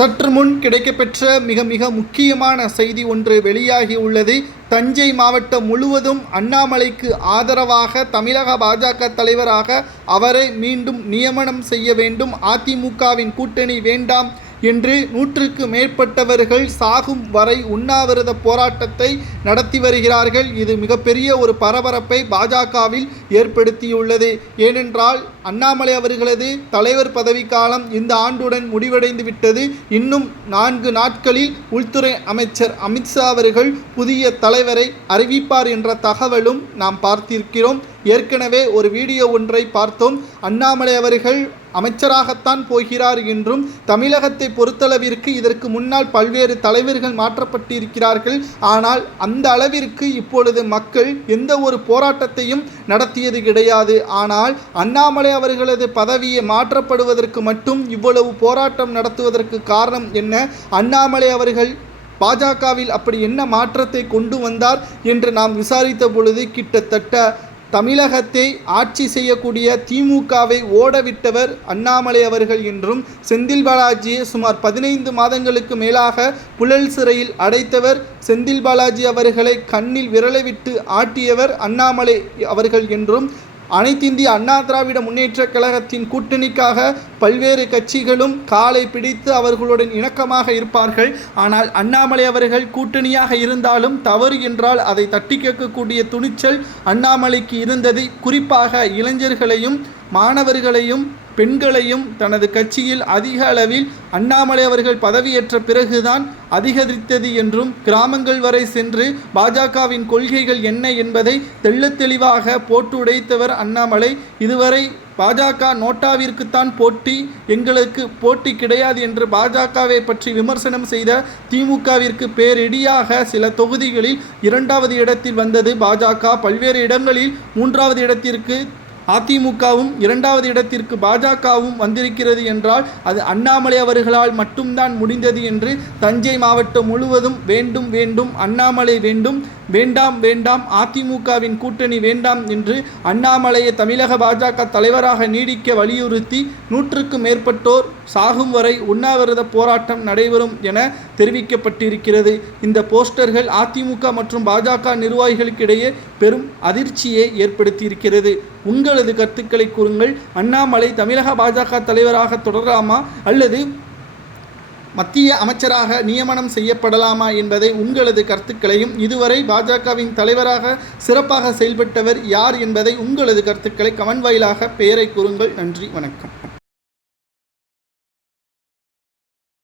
சற்று முன் கிடைக்கப்பெற்ற மிக மிக முக்கியமான செய்தி ஒன்று வெளியாகி உள்ளது. தஞ்சை மாவட்டம் முழுவதும் அண்ணாமலைக்கு ஆதரவாக தமிழக பாஜக தலைவராக அவரை மீண்டும் நியமனம் செய்ய வேண்டும், அதிமுகவின் கூட்டணி வேண்டாம் என்று 100க்கு மேற்பட்டவர்கள் சாகும் வரை உண்ணாவிரத போராட்டத்தை நடத்தி வருகிறார்கள். இது மிகப்பெரிய ஒரு பரபரப்பை பாஜகவில் ஏற்படுத்தியுள்ளது. ஏனென்றால் அண்ணாமலை அவர்களது தலைவர் பதவிக்காலம் இந்த ஆண்டுடன் முடிவடைந்து விட்டது. இன்னும் 4 நாட்களில் உள்துறை அமைச்சர் அமித்ஷா அவர்கள் புதிய தலைவரை அறிவிப்பார் என்ற தகவலும் நாம் பார்த்திருக்கிறோம். ஏற்கனவே ஒரு வீடியோ ஒன்றை பார்த்தோம். அண்ணாமலை அவர்கள் அமைச்சராகத்தான் போகிறார் என்றும், தமிழகத்தை பொறுத்தளவிற்கு இதற்கு முன்னால் பல்வேறு தலைவர்கள் மாற்றப்பட்டிருக்கிறார்கள். ஆனால் அந்த அளவிற்கு இப்பொழுது மக்கள் எந்த ஒரு போராட்டத்தையும் நடத்தியது கிடையாது. ஆனால் அண்ணாமலை அவர்களது பதவியை மாற்றப்படுவதற்கு மட்டும் இவ்வளவு போராட்டம் நடத்துவதற்கு காரணம் என்ன? அண்ணாமலை அவர்கள் பாஜகவில் அப்படி என்ன மாற்றத்தை கொண்டு வந்தார் என்று நாம் விசாரித்த பொழுது கிட்டத்தட்ட தமிழகத்தை ஆட்சி செய்யக்கூடிய திமுகவை ஓடவிட்டவர் அண்ணாமலை அவர்கள் என்றும், செந்தில் பாலாஜியை சுமார் 15 மாதங்களுக்கு மேலாக புழல் சிறையில் அடைத்தவர், செந்தில் பாலாஜி அவர்களை கண்ணில் விரலை விட்டு ஆட்டியவர் அண்ணாமலை அவர்கள் என்றும், அனைத்திந்திய அண்ணா திராவிட முன்னேற்ற கழகத்தின் கூட்டணிக்காக பல்வேறு கட்சிகளும் காலை பிடித்து அவர்களுடன் இணக்கமாக இருப்பார்கள். ஆனால் அண்ணாமலை அவர்கள் கூட்டணியாக இருந்தாலும் தவறு என்றால் அதை தட்டி கேட்கக்கூடிய துணிச்சல் அண்ணாமலைக்கு இருந்தது. குறிப்பாக இளைஞர்களையும் மாணவர்களையும் பெண்களையும் தனது கட்சியில் அதிக அளவில் அண்ணாமலை அவர்கள் பதவியேற்ற பிறகுதான் அதிகரித்தது என்றும், கிராமங்கள் வரை சென்று பாஜகவின் கொள்கைகள் என்ன என்பதை தெள்ளத் தெளிவாக போட்டு உடைத்தவர் அண்ணாமலை. இதுவரை பாஜக நோட்டாவிற்குத்தான் போட்டி, எங்களுக்கு போட்டி கிடையாது என்று பாஜகவை பற்றி விமர்சனம் செய்த திமுகவிற்கு பேரிடியாக சில தொகுதிகளில் 2வது இடத்தில் வந்தது பாஜக. பல்வேறு இடங்களில் 3வது இடத்திற்கு அதிமுகவும் 2வது இடத்திற்கு பாஜகவும் வந்திருக்கிறது என்றால் அது அண்ணாமலை அவர்களால் மட்டும்தான் முடிந்தது என்று தஞ்சை மாவட்டம் முழுவதும் வேண்டும் வேண்டும் அண்ணாமலை வேண்டும், வேண்டாம் வேண்டாம் அதிமுகவின் கூட்டணி வேண்டாம் என்று அண்ணாமலையை தமிழக பாஜக தலைவராக நீடிக்க வலியுறுத்தி 100க்கும் மேற்பட்டோர் சாகும் வரை உண்ணாவிரத போராட்டம் நடைபெறும் என தெரிவிக்கப்பட்டிருக்கிறது. இந்த போஸ்டர்கள் அதிமுக மற்றும் பாஜக நிர்வாகிகளுக்கிடையே பெரும் அதிர்ச்சியை ஏற்படுத்தியிருக்கிறது. உங்களது கருத்துக்களை கூறுங்கள். அண்ணாமலை தமிழக பாஜக தலைவராக தொடரலாமா அல்லது மத்திய அமைச்சராக நியமனம் செய்யப்படலாமா என்பதை உங்களது கருத்துக்களையும், இதுவரை பாஜகவின் தலைவராக சிறப்பாக செயல்பட்டவர் யார் என்பதை உங்களது கருத்துக்களை கமெண்ட் வாயிலாக பெயரை கூறுங்கள். நன்றி, வணக்கம்.